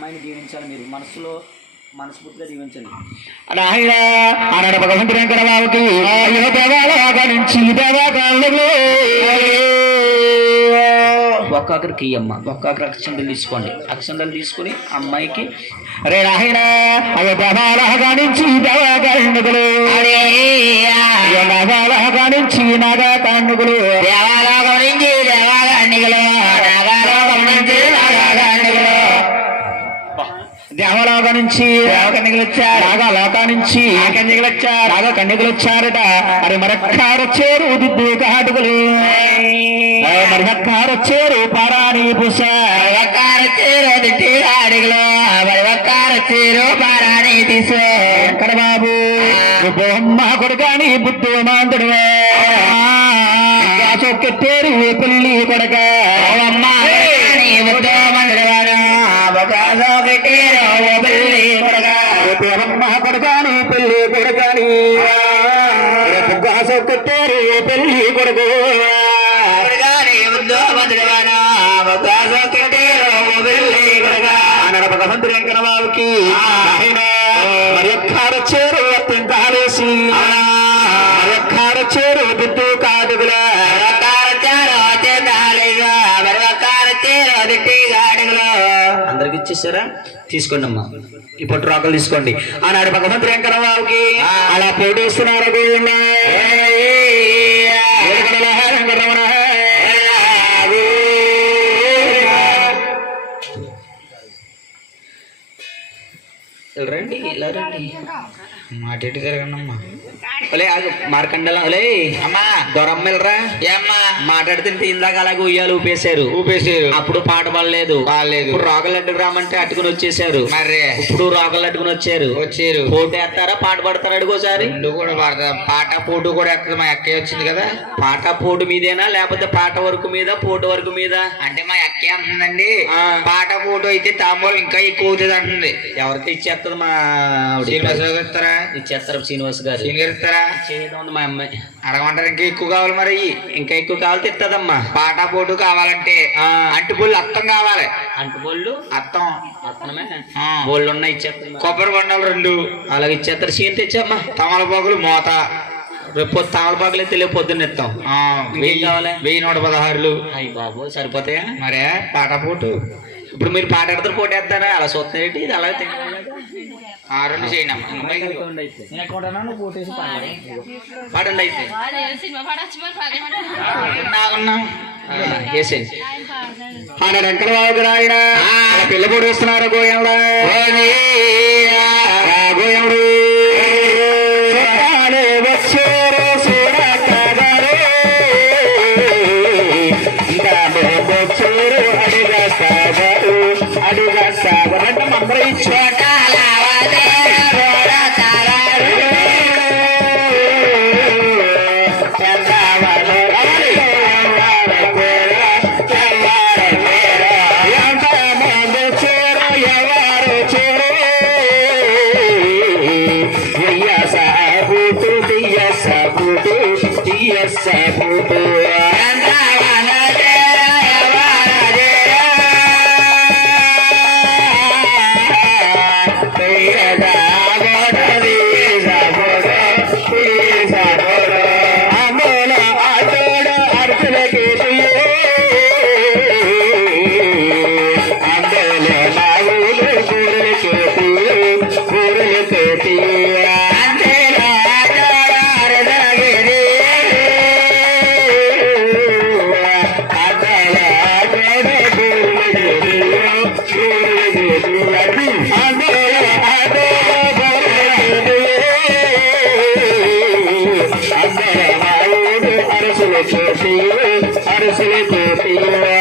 అమ్మాయిని జీవించాలి మీరు. మనసులో మనస్ఫూర్తిగా దీవించండి. నాయన ఆనాడు భగవంతుడు వెంకటబాబుకి ఆయన దేవాలయాగా నుంచి దేవాలయంలో. ఒక్కొక్కరికి అమ్మ ఒక్కొక్కరు అక్షంతలు తీసుకోండి. అక్షంతలు తీసుకుని అమ్మాయికి రే రాహిరా అయ్యో దేవాలయగా నుంచి దేవలోక నుంచి వచ్చారు రాగా లోక నుంచి కన్నికలు వచ్చారు రాగా కన్నికలు వచ్చారట మరి మరొక్కారు చేరు దిద్దు కాటుకులు మరి ఒక్కారు చేరు పరాని పుస. ఒక్కారు చేరు దిట్టి అడుగులు మరి ఒక్కారు చేరు పరాని తీసే. ఎక్కడ బాబు బొమ్మ కొడుకాని బుద్ధు మాంతుడు చొక్కెట్టేరు పెళ్ళి కొడక. అమ్మ బుద్ధు మందుడు అమ్మ కొడకాని పెళ్ళి కొడకాని గాస కొట్టారు పెళ్ళి కొడుకు. భగవంతుడు వెంకటబాబుకి మరి చేరు మరి ఒక్కార చేరు బిద్దు కాదుగుల అందరికి ఇచ్చేసారా? తీసుకోండి అమ్మా పొట్టు రాకలు తీసుకోండి. ఆనాడు భగవంతుడు వెంకటబాబుకి అలా పోటీస్తున్నారు గోవిందా. రండి ఇలా రండి. మాట ఎటు తిరగండమ్మా. ఒలే ఆగు మార్కండలం. ఒలే అమ్మా దొరమ్మలరా ఏమ్మా మాట్లాడుతుంటే ఇందాక అలాగే ఉయ్యాలు ఊపేశారు. ఊపేసారు అప్పుడు పాట పాడలేదు. పాడలేదు. ఇప్పుడు రోగలడ్డు రామంటే అట్టుకుని వచ్చేసారు మర్రే ఇప్పుడు రోగలు అట్టుకుని వచ్చారు. వచ్చారు. పోటీ వేస్తారా పాట పాడతారా అడుగోసారి కూడా పాడతా. పాట పోటు కూడా ఎక్కడ మా అక్కయ్య వచ్చింది కదా. పాట పోటు మీదేనా? లేకపోతే పాట వరకు మీద పోటు వరకు మీద? అంటే మా అక్కయ్య అంటుందండి. పాట పోటు అయితే తాంబూలం ఇంకా ఎక్కువ అవుతుంది అంటుంది. ఎవరికి ఇచ్చేస్తుంది మా ఆవిడ. శ్రీనివాసరావు గారు ఇస్తారా? ఇచ్చేస్తారు శ్రీనివాస్ గారు. శ్రీని గారు ఇస్తారా? చేయడం మా అమ్మాయి. అడగమంటారు ఇంకా ఎక్కువ కావాలి మరి? ఇంకా ఎక్కువ కావాలి తిట్టదమ్మా పాట పోటు కావాలంటే. అంటుపుల్లు అత్తం కావాలి. అంటు బోళ్ళు అత్తం. బోళ్ళు ఉన్నాయి ఇచ్చేస్తారు. కొబ్బరి బొండాలు రెండు. అలాగే ఇచ్చేస్తారు సీన్ తెచ్చమ్మా. తమలపాకులు మోత. రేపు తామలపాకులు అయితే లేపు పొద్దున్న ఇస్తాం. వెయ్యి కావాలి? వెయ్యి నూట పదహారులు. అయ్యి బాబు సరిపోతాయా? మరే పాట పోటు ఇప్పుడు మీరు పాట ఆడతారు పోటీ వేస్తారా అలా చూస్తున్నారేంటి ఇది అలా ఆ రెండు చేయండి పాడండి అయితే వేసేయండి ఆయన వెంకటబాబు రాయన పిల్ల పొడి వస్తున్నారు గోయంలో గోయముడు. yes, ছেলেদের